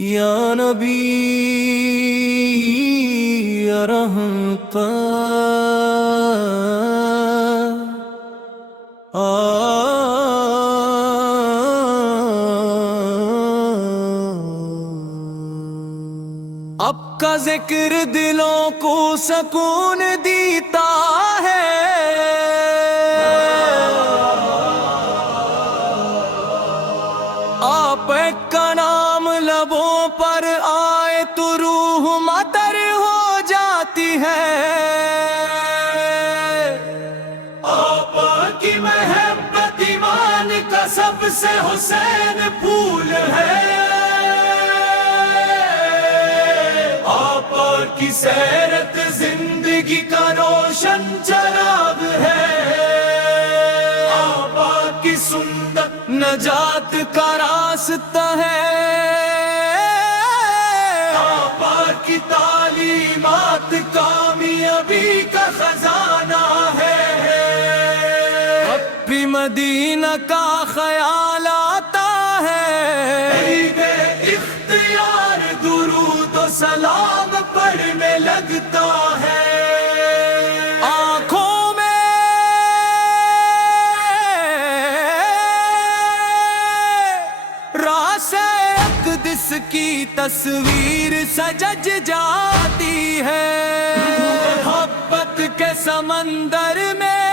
یا نبی یا رحمت آپ کا ذکر دلوں کو سکون دیتا ہے، آپ کا نام لبوں پر آئے تو روح مطر ہو جاتی ہے، آپ کی محبت ایمان کا سب سے حسین پھول ہے، آپ کی سیرت زندگی کا روشن چراغ ہے، آپ کی سنت نجات کا راستہ ہے، آپ کی تعلیمات کامیابی کا خزانہ ہے، اب بھی مدینہ کا خیال آتا ہے، اختیار درود و سلام پڑھنے لگتا ہے، آنکھوں میں راس اقدس کی تصویر سجج جاتی ہے، محبت کے سمندر میں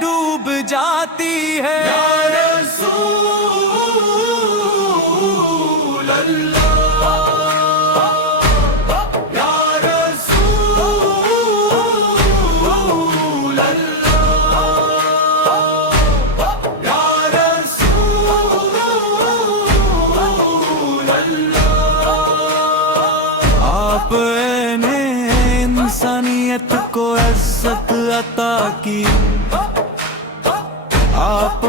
ڈوب جاتی ہے، یا رسول اللہ، یا رسول اللہ، یا رسول اللہ، آپ نے انسانیت کو عزت عطا کی، آپ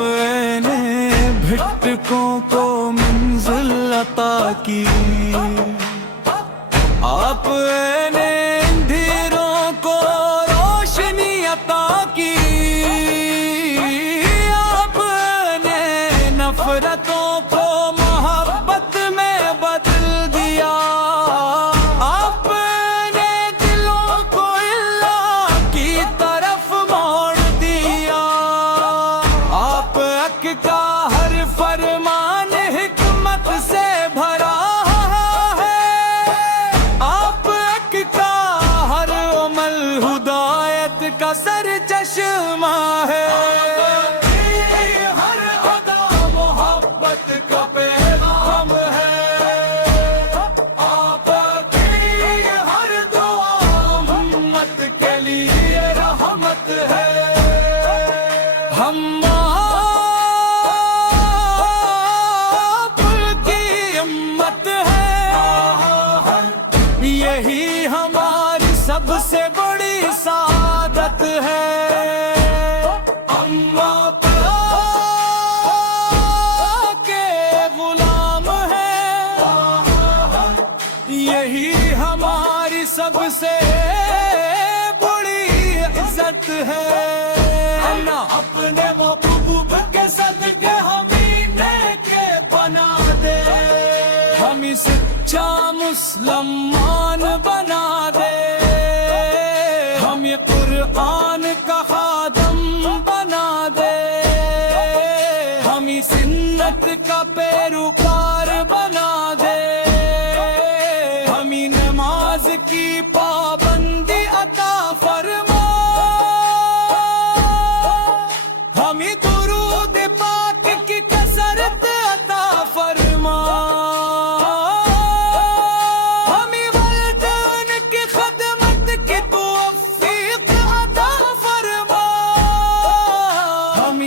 نے بھٹکوں کو منزل عطا کی، آپ نے اندھیروں کو روشنی عطا کی، آپ نے نفرتوں کو محبت میں بدل دیا، آپ نے دلوں کو اللہ کی طرف موڑ دیا، آپ حق کا ہر فرمان حکمت سے بھرا ہے، آپ حق کا ہر عمل ہدایت کا سر چشمہ ہے، ہر ادا محبت کا پیغام ہے، آپ کی ہر دعا امت کے لیے رحمت ہے، ہم یہی ہماری سب سے بڑی سعادت ہے، ہم آپ کے غلام ہیں، یہی ہماری سب سے بڑی عزت ہے، نہ اپنے محبوب کے صدقے ہمیں نیک بنا دے، ہمیں سچا مسلمان بنا دے، ہمیں قرآن کا خادم بنا دے، ہمیں سنت کا پیروکار بنا دے، ہمیں نماز کی پابندی عطا فرما، ہمیں درود پاک کی کثرت عطا فرما،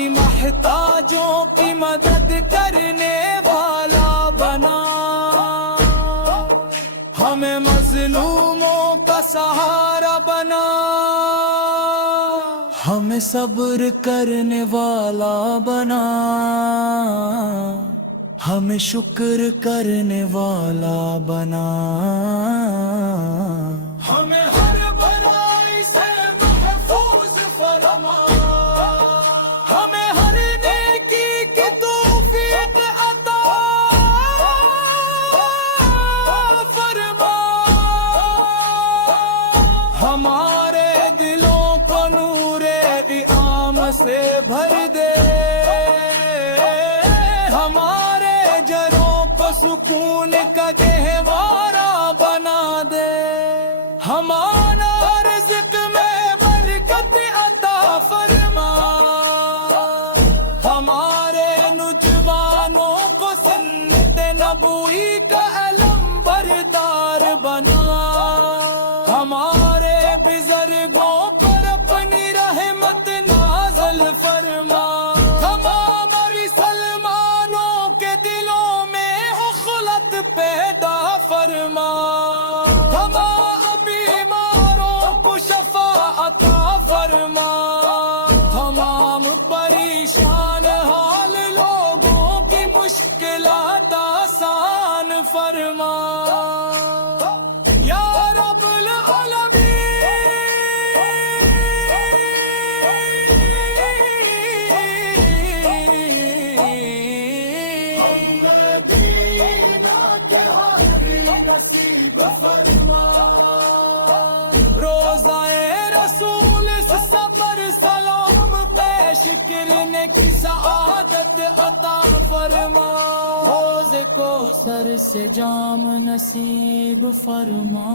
محتاجوں کی مدد کرنے والا بنا، ہمیں مظلوموں کا سہارا بنا، ہمیں صبر کرنے والا بنا، ہمیں شکر کرنے والا بنا، ہمیں ہر برائی سے محفوظ فرما، ہمیں ہر نیکی کی توفیق عطا ہمارے جڑوں کو سکون کا گہوارہ بنا دے، ہمارا رزق میں برکت عطا فرما، ہمارے نوجوانوں کو سنت نبوی کا علم بردار بنا، ہمارے بزرگوں پر اپنی رحمت نازل فرما، تمام مسلمانوں کے دلوں میں اخلت پیدا فرما، تمام بیماروں کو شفا عطا فرما، تمام پریشان حال لوگوں کی مشکلات آسان فرما، یا رب روزہ رسول اس سفر سلام پیش کرنے کی سعادت عطا فرما، حوض کو سر سے جام نصیب فرما،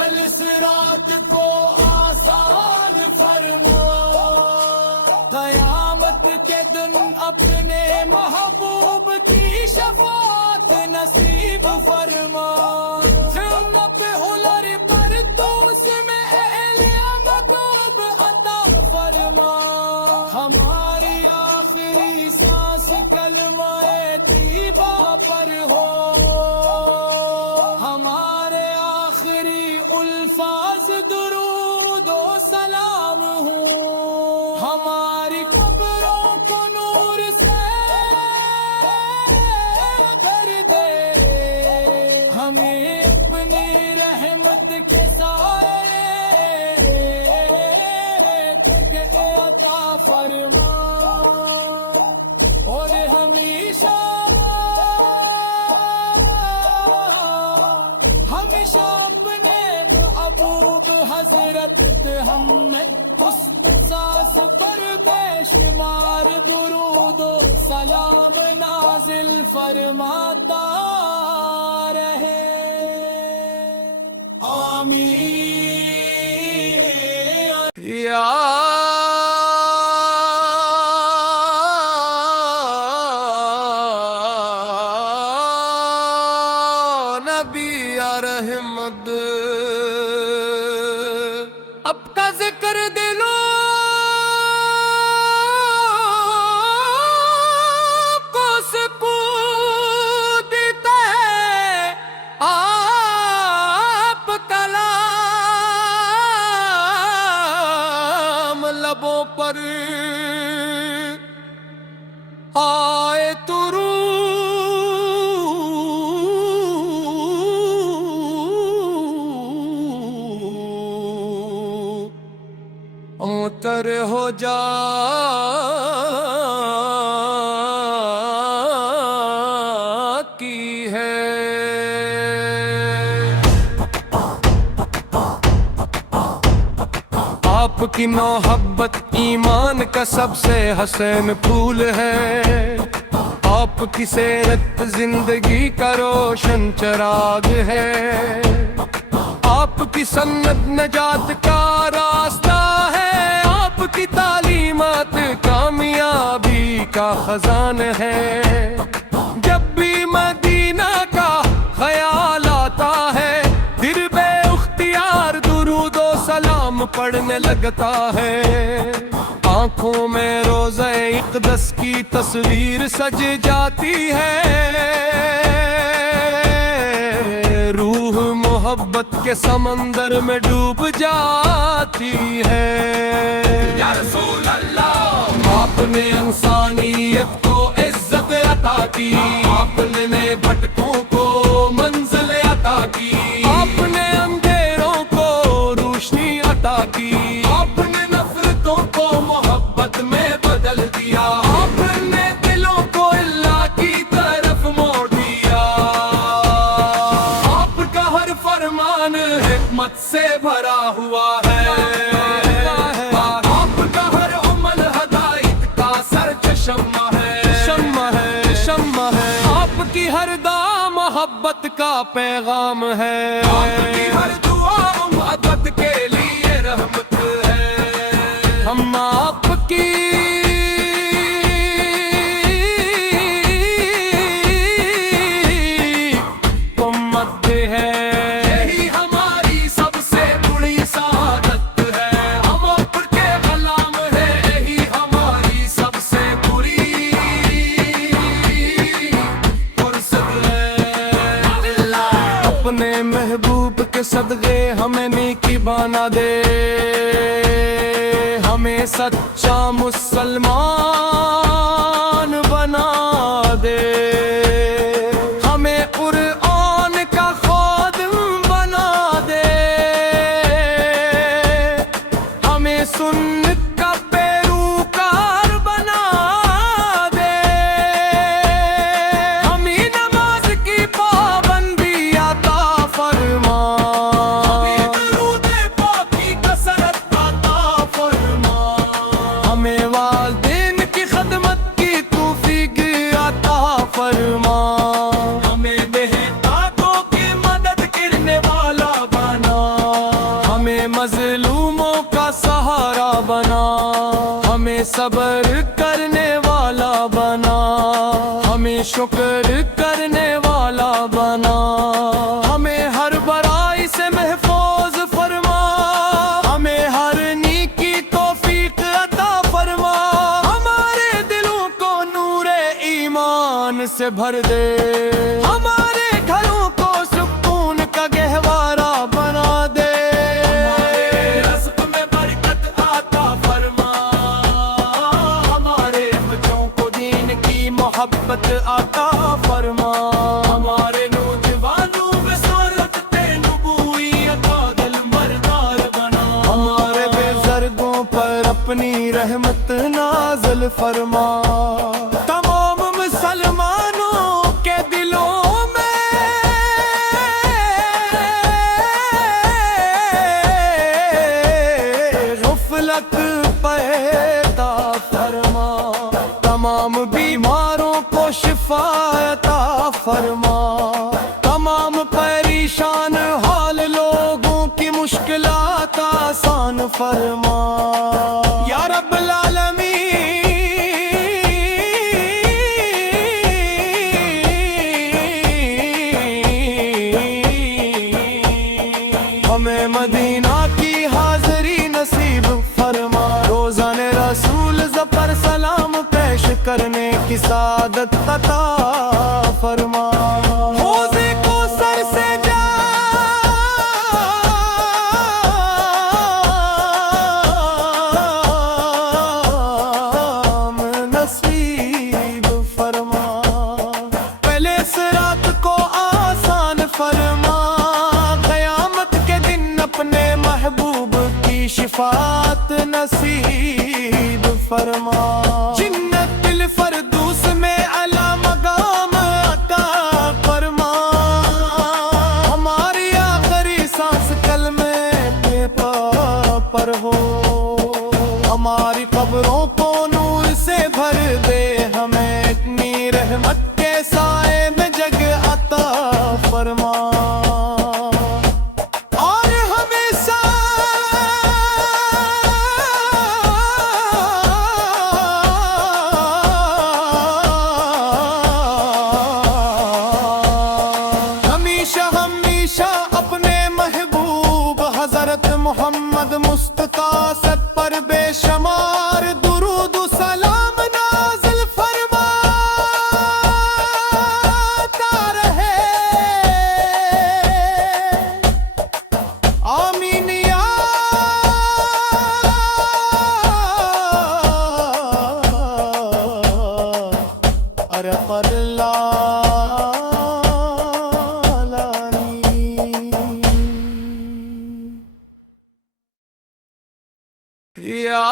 اس رات کو آسان فرما، قیامت کے دن اپنے محبوب کی شفاعت نصیب فرما، جنت ہلر پر دوس میں اہل مطلوب عطا فرما، ہماری آخری سانس کلمہ طیبہ پر ہو، ہمارے آخری الفاظ درود و سلام ہو، ہماری قبروں کو نور سے بھر دے، ہمیں اپنی رحمت کے سائے عطا فرما، اور ہمیشہ اپنے محبوب حضرت محمد استاذ پر بے شمار درود و سلام نازل فرماتا رہے، آمین یا نبی یا رحمت، اب کا ذکر دلوں کو سکون دیتا ہے، آپ کلام لبوں پر آئے تو تر ہو جاتی ہے، آپ کی محبت ایمان کا سب سے حسین پھول ہے، آپ کی سیرت زندگی کا روشن چراغ ہے، آپ کی سنت نجات کا راستہ ہے، آپ کی تعلیمات کامیابی کا خزان ہے، جب بھی مدینہ کا خیال آتا ہے دل بے اختیار درود و سلام پڑھنے لگتا ہے، آنکھوں میں روضہ اقدس کی تصویر سج جاتی ہے، روح محبت کے سمندر میں ڈوب جاتی ہے، یا رسول اللہ آپ نے انسانیت کو عزت عطا کی، آپ نے بھٹکوں کو منزل عطا کی، آپ نے اندھیروں کو روشنی عطا کی، آپ نے نفرتوں کو محبت میں بدل دیا، آپ نے دلوں کو اللہ کی طرف موڑ دیا، آپ کا ہر فرمان حکمت سے بھرا ہوا ہے، آپ کا ہر عمل ہدایت کا سرچشمہ ہے، محبت کا پیغام ہے، آپ کی ہر دعا محبت کے لیے رحمت ہے، ہم آپ کی امت ہے، یہی ہماری سب سے بڑی سعادت ہے، ہم آپ کے غلام ہیں، یہی ہماری سب سے بڑی فرصت ہے۔ اپنے محبوب کے صدقے ہمیں نیکی بنا دے، ہمیں سچا مسلمان بنا دے، ہمیں قرآن کا خادم بنا دے، ہمیں سنت کا پیروکار بنا دے، ہمیں نماز کی پابندی عطا فرما، ہمیں درود پاک کی کثرت عطا فرما، ہمیں والدین کی خدمت کی توفیق عطا فرما، ہمیں محتاجوں کی مدد کرنے والا بنا، ہمیں مظلوموں کا سہارا بنا، ہمیں صبر کرنے والا بنا، ہمیں شکر کرنے والا بنا، ہمیں ہر برائی سے محفوظ فرما، ہمیں ہر نیکی توفیق عطا فرما، ہمارے دلوں کو نور ایمان سے بھر دے، ہمارے گھروں کو سکون کا گہوارہ بنا دے، ہمارے رزق میں برکت عطا فرما، ہمارے بچوں کو دین کی محبت عطا فرما، ہمارے نوجوانوں میں سعادت نبویت کا دل مردار بنا، ہمارے بزرگوں پر اپنی رحمت نازل فرما، تمام مسلمانوں کے دلوں میں غفلت پیدا فرما، تمام بیماروں کو شفا عطا فرما، تمام پریشان حال لوگوں کی مشکلات آسان فرما، یا رب العالمین، ہمیں مدینہ کی حاضری نصیب فرما، روزان رسول ظفر سلام پیش کرنے کی سعادت عطا فرما، حوض کوثر سے جام نصیب فرما، پہلے صراط کو آسان فرما، قیامت کے دن اپنے محبوب کی شفاعت نصیب فرما، جنت الفردوس میں اعلیٰ مقام عطا فرما، ہماری آخری سانس کلمے کے پر ہو، ہماری قبروں کو نور سے بھر دے، ہمیں اتنی رحمت کے سائے میں جگ عطا فرما، اور ہمیشہ ہمیشہ اپنے محبوب حضرت محمد مصطفیٰ سب پر بے شمار درود و سلام نازل فرماتا رہے، آمین یا ارحم العالمین، یا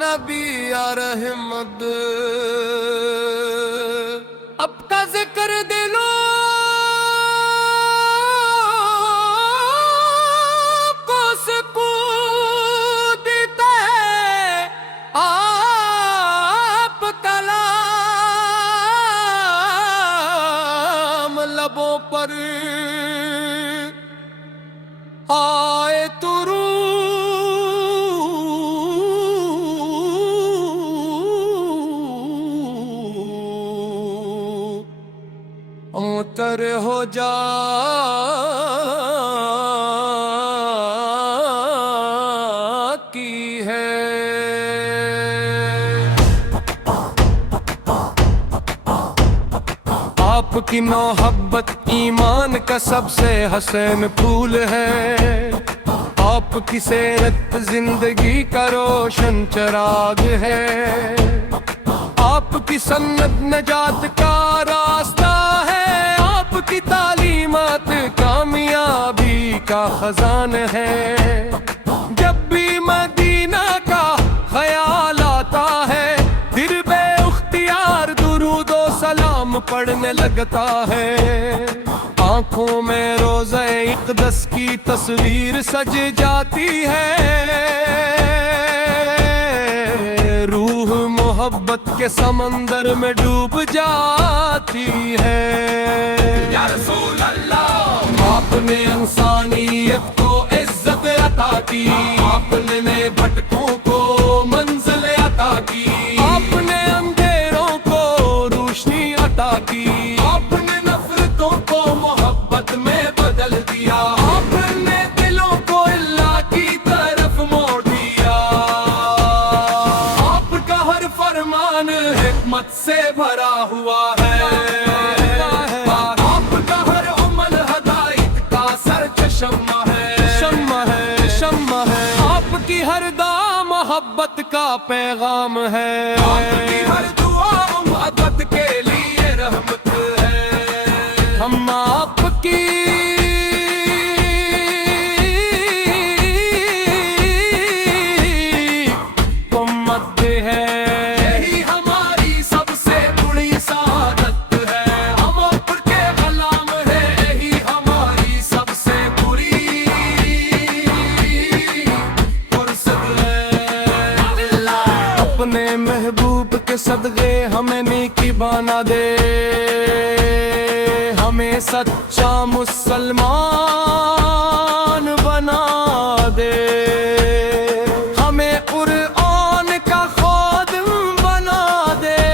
نبی یا رحمت، اب کا ذکر دلوں کو سکون دیتا ہے، آئے تو تر ہو جاتی ہے۔ آپ کی محبت ایمان کا سب سے حسین پھول ہے، آپ کی سیرت زندگی کا روشن چراغ ہے، آپ کی سنت نجات کا راستہ ہے، آپ کی تعلیمات کامیابی کا خزانہ ہے۔ جب بھی مدینہ کا خیال آتا ہے، دل بے اختیار درود و سلام پڑھنے لگتا ہے، آنکھوں میں روضہ اقدس کی تصویر سج جاتی ہے، روح محبت کے سمندر میں ڈوب جاتی ہے۔ یا رسول اللہ، آپ نے انسانیت کو عزت عطا کی، آپ نے بھٹکوں کو منزل عطا کی، آپ نے اندھیروں کو روشنی عطا کی، آپ نے نفرتوں کو محبت میں بدل دیا، آپ نے دلوں کو اللہ کی طرف موڑ دیا، آپ کا ہر فرمان حکمت سے بھرا ہوا ہے، آپ کا ہر عمل ہدایت کا سرچشمہ ہے، شمع ہے، شمع ہے، آپ کی ہر دعا محبت کا پیغام ہے، آپ کی ہر دعا امت کے لیے رحمت ہے، ہم آپ کی امت ہے۔ یہی ہماری سب سے بڑی سعادت ہے، ہم آپ کے غلام ہیں، یہی ہماری سب سے بڑی فرصت ہے۔ اپنے محبوب کے صدقے ہمیں نیکی بنا دے، ہمیں سچا مسلمان بنا دے، ہمیں قرآن کا خادم بنا دے،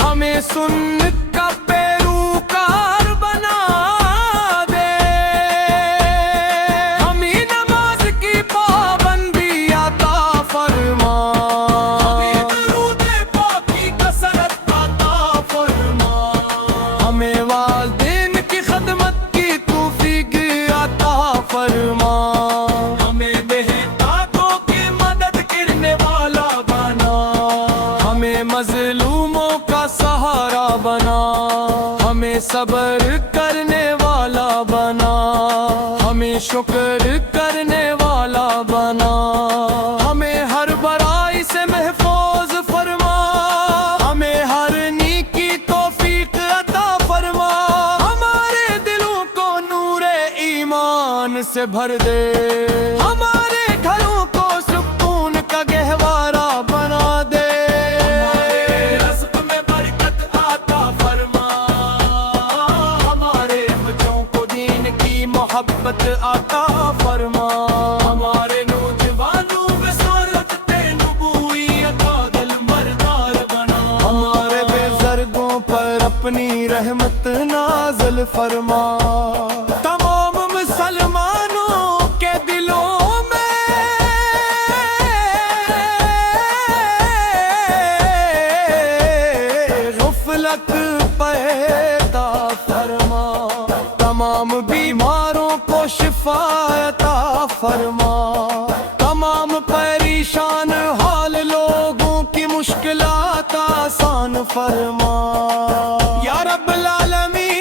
ہمیں سنت کا پیروکار بنا دے، ہمیں نماز کی پابندی عطا فرما، درود پاک کی کثرت عطا فرما، ہمیں والدین کی خدمت کی توفیق عطا فرما، ہمیں محتاجوں کی مدد کرنے والا بنا، ہمیں مظلوموں کا سہارا بنا، ہمیں صبر کرنے والا بنا، ہمیں شکر کرنے والا بنا، ہمیں ہر برائی سے محفوظ فرما، ہمیں ہر نیکی توفیق عطا فرما، ہمارے دلوں کو نور ایمان سے بھر دے، ہمارے گھروں کو سکون کا گہوارہ بنا دے، رزق میں برکت عطا فرما، ہمارے بچوں کو دین کی محبت عطا فرما، ہمارے نوجوانوں میں سعادت نبویت کا دل مردار بنا، ہمارے بزرگوں پر اپنی رحمت نازل فرما، تمام مسلمانوں کے دلوں میں غفلت پیدا فرما، تمام بیماروں کو شفا عطا فرما، تمام پریشان حال لوگوں کی مشکلات آسان فرما، یا رب العالمین،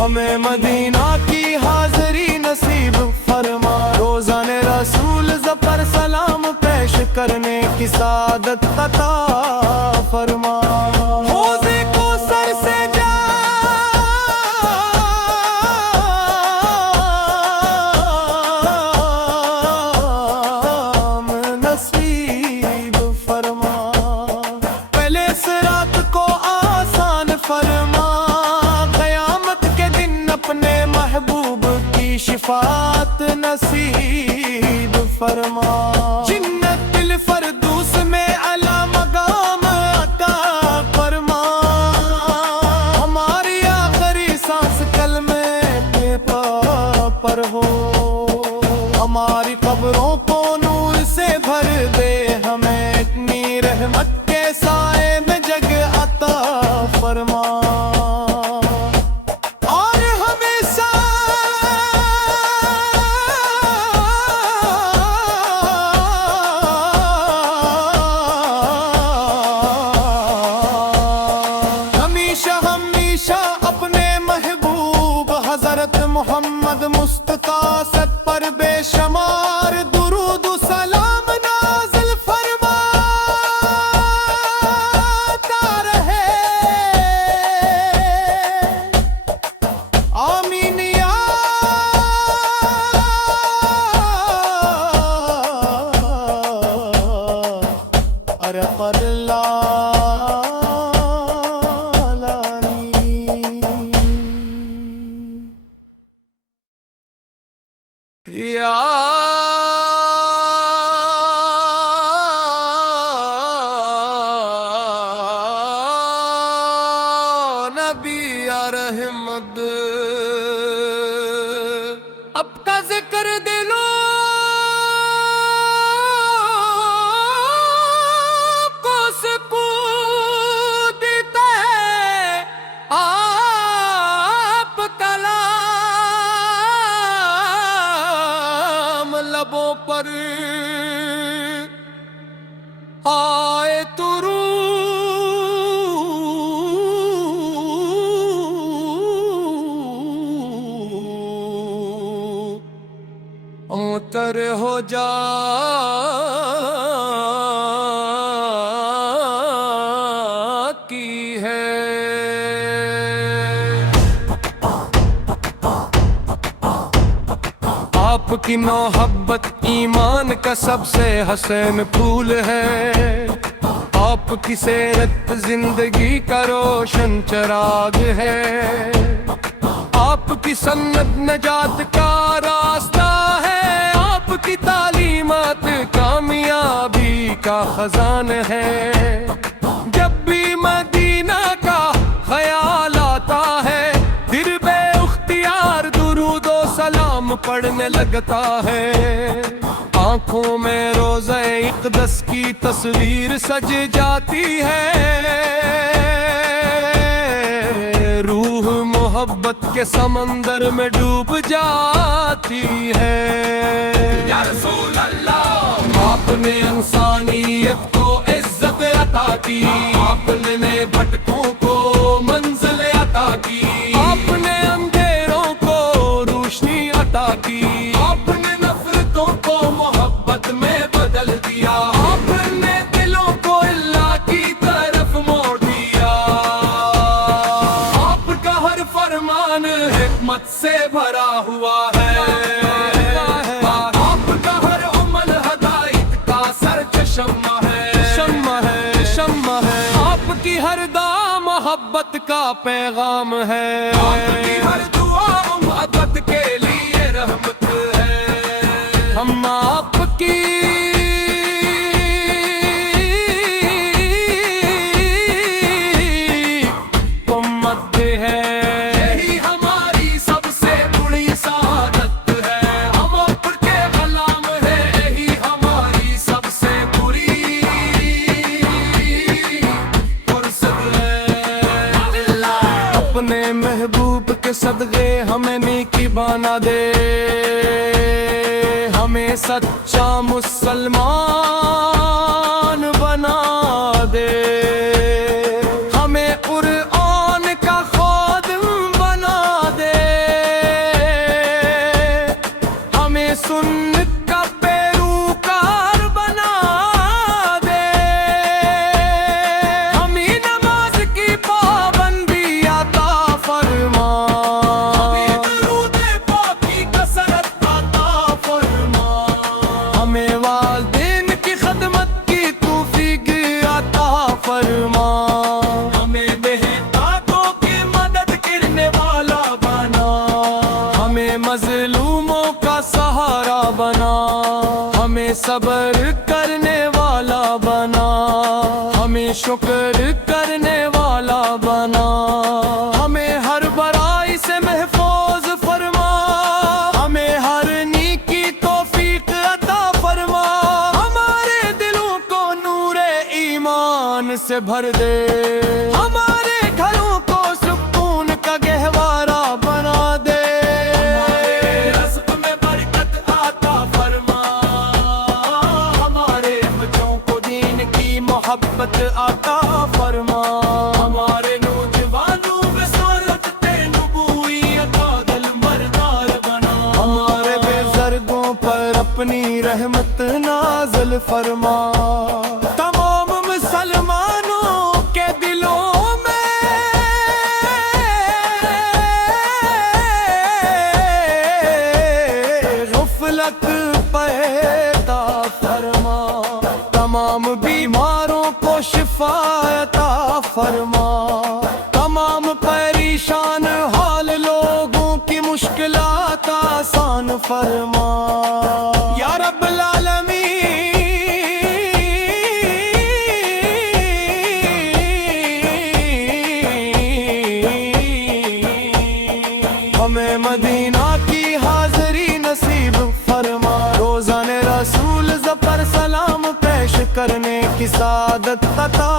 ہمیں مدینہ کی حاضری نصیب فرما، روزان رسول ظفر سلام پیش کرنے کی سعادت عطا فرما، حوض کوثر سے جام نصیب شفاعت نصیب فرما، جنت الفردوس میں اعلیٰ مقام عطا فرما، ہماری آخری سانس کلمے کے پا پر ہو، ہماری قبروں کو نور سے بھر دے، ہمیں اپنی رحمت کے سائے میں جگ عطا فرما، اور ہمیشہ ہمیشہ اپنے محبوب حضرت محمد مصطفیٰ سب پر بے شمار درود و سلام نازل فرماتا رہے، آمین یا ارق یا نبی یا رحمت، اب کا ذکر دلوں کو سکون دیتا ہے، آپ کلام لبوں پر آئے تر ہو جاتی ہے، آپ کی محبت ایمان کا سب سے حسین پھول ہے، آپ کی سیرت زندگی کا روشن چراغ ہے، آپ کی سنت نجات کا راستہ ہے، آپ کی تعلیمات کامیابی کا خزان ہے، جب بھی مدینہ کا خیال آتا ہے دل بے اختیار درود و سلام پڑھنے لگتا ہے، آنکھوں میں روضہ اقدس کی تصویر سج جاتی ہے، روح محبت کے سمندر میں ڈوب جاتی ہے، یا رسول اللہ آپ نے انسانیت کو عزت عطا کی، آپ نے بھٹکوں کو منزل عطا کی، آپ نے اندھیروں کو روشنی عطا کی، آپ نے نفرتوں کو محبت میں بدل دیا، آپ نے دلوں کو اللہ کی طرف موڑ دیا، آپ کا ہر فرمان حکمت سے بھرا ہوا ہے، آپ کا ہر عمل ہدایت کا سر چشمہ ہے، شمع ہے، آپ کی ہر دعا محبت کا پیغام ہے، آپ کی ہر دعا محبت کے لیے رحمت ہے، ہم آپ کی امت ہے، یہی ہماری سب سے بڑی سعادت ہے، ہم آپ کے غلام ہیں، یہی ہماری سب سے بڑی فرصت ہے، اپنے محبوب کے صدقے ہمیں نیکی بنا دے، ہمیں سچا مسلمان بنا دے، ہمیں قرآن کا خادم بنا دے، ہمیں سنت کا پیروکار بنا دے، ہمیں نماز کی پابندی عطا فرما، ہمیں درود پاک کی کثرت عطا فرما، ہمیں والدین کی خدمت صبر کرنے والا بنا، ہمیں شکر کرنے والا بنا، ہمیں ہر برائی سے محفوظ فرما، ہمیں ہر نیکی توفیق عطا فرما، ہمارے دلوں کو نور ایمان سے بھر دے، ہمارے گھروں کو سکون کا گہوارہ بنا دے، ہمارے رزق میں برکت عطا فرما، ہمارے بچوں کو دین کی محبت عطا فرما، ہمارے نوجوانوں میں سعادت نبویت کا دل مردار بنا، ہمارے بزرگوں پر اپنی رحمت نازل فرما، تمام مسلمانوں کے دلوں میں غفلت پیدا فرما، تمام بیماروں کو شفا عطا فرما، تمام پریشان حال لوگوں کی مشکلات آسان فرما، یا رب العالمین ہمیں مدینہ کی حاضری نصیب فرما، روزان رسول ظفر سلام پیش کرنے کی سعادت عطا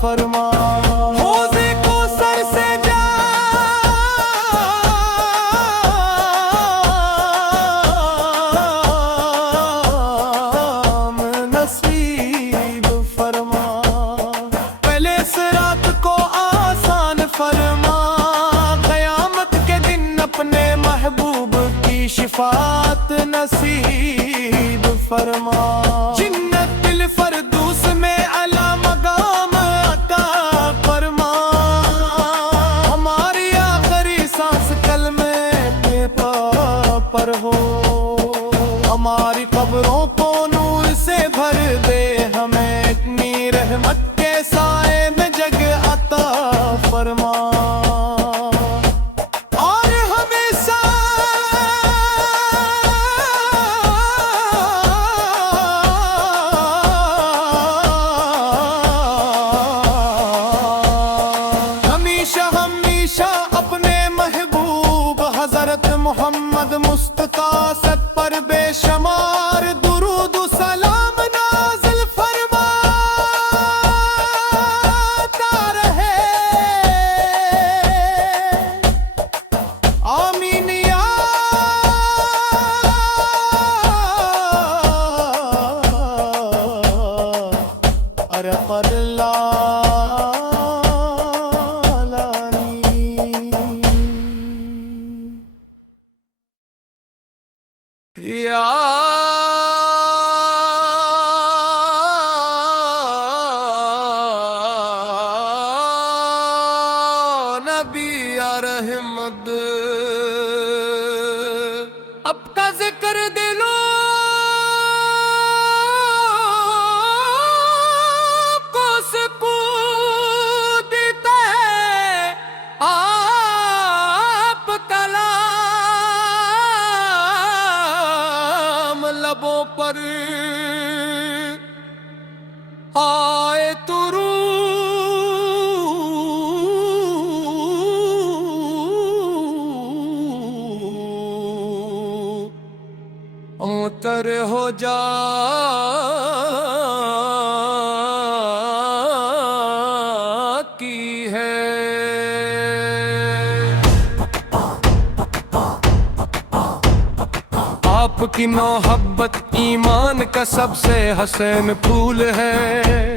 فرما، حوضے کو سر سے جام نصیب فرما، پہلے صراط کو آسان فرما، قیامت کے دن اپنے محبوب کی شفاعت نصیب فرما، جنت الفردوس میں اعلیٰ مقام عطا فرما، ہماری آخری سانس کلمے کے پا پر ہو، ہماری قبروں کو نور سے بھر دے، ہمیں اپنی رحمت کے سائے میں جگہ عطا فرما، اور ہمیشہ ہمیشہ اپنے محبوب حضرت محمد مصطفیٰ سب پر بے شمار درود و سلام نازل فرماتا رہے، آمین یا ارحم یا نبی یا رحمت، اب کا ذکر دلوں کو سکون دیتا ہے، آپ لبوں پر آئے تر ہو جاتی ہے، آپ کی محبت ایمان کا سب سے حسین پھول ہے،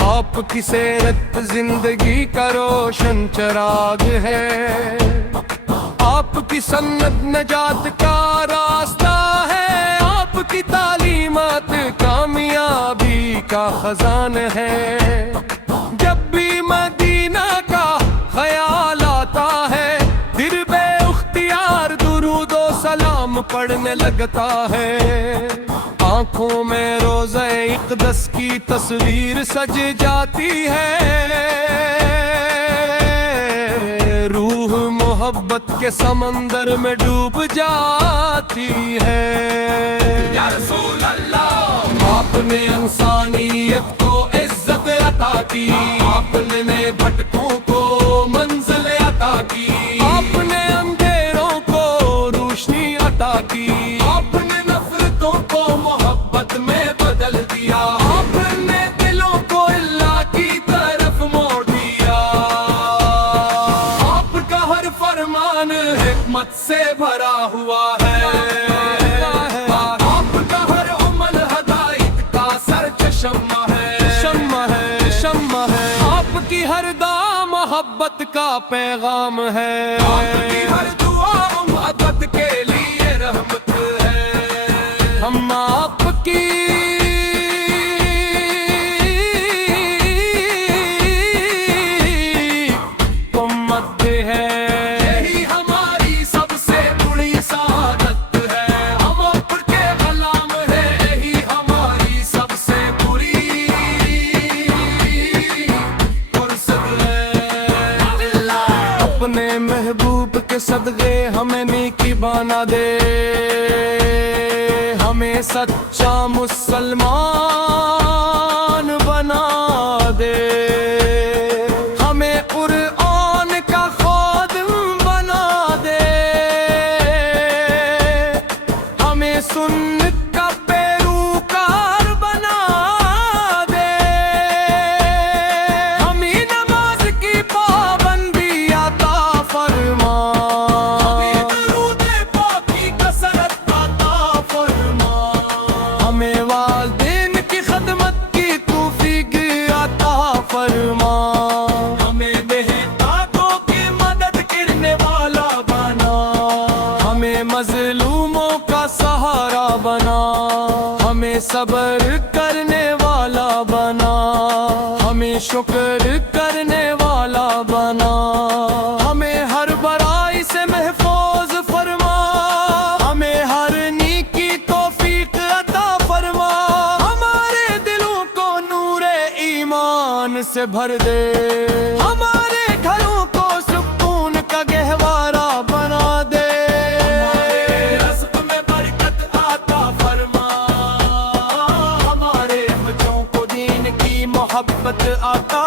آپ کی سیرت زندگی کا روشن چراغ ہے، آپ کی سنت نجات کا راستہ ہے، آپ کی تعلیمات کامیابی کا خزان ہے، جب بھی مدینہ کا خیال آتا ہے، دل بے اختیار درود و سلام پڑھنے لگتا ہے، آنکھوں میں روضہ اقدس کی تصویر سج جاتی ہے، روح محبت محبت کے سمندر میں ڈوب جاتی ہے۔ یا رسول اللہ، آپ نے انسانیت کو عزت عطا کی، آپ نے بھٹکوں کو منزل عطا کی، آپ نے اندھیروں کو روشنی عطا کی، آپ نے نفرتوں کو محبت میں بدل دیا، آپ نے دلوں کو اللہ کی طرف موڑ دیا۔ آپ کا ہر فرمان حکمت سے بھرا ہوا ہے، آپ کا ہر عمل ہدایت کا سرچشمہ ہے، شمع ہے، شمع ہے، آپ کی ہر دعا محبت کا پیغام ہے، آپ کی ہر دعا امت کے لیے رحمت ہے۔ ہم آپ کی امت ہے، یہی ہماری سب سے بڑی سعادت ہے، ہم آپ کے غلام ہیں، یہی ہماری سب سے بڑی فرصت ہے۔ اپنے محبوب کے صدقے ہمیں نیکی بنا دے، ہمیں سچا مسلمان بنا دے، ہمیں قرآن کا خادم بنا دے، ہمیں سنت کا پیروکار بنا دے، ہمیں نماز کی پابندی عطا فرما، درود پاک کی کثرت عطا فرما، ہمیں والدین کی خدمت کی توفیق عطا فرما، ہمیں محتاجوں کی مدد کرنے والا بنا، ہمیں مظلوموں کا سہارا بنا، ہمیں صبر کرنے والا بنا، ہمیں شکر کرنے والا بنا، ہمیں ہر برائی سے محفوظ فرما، ہمیں ہر نیکی توفیق عطا فرما، ہمارے دلوں کو نور ایمان سے بھر دے، ہمارے گھروں کو سکون کا گہوارہ بنا دے، ہمارے رزق میں برکت عطا فرما، ہمارے بچوں کو دین کی محبت عطا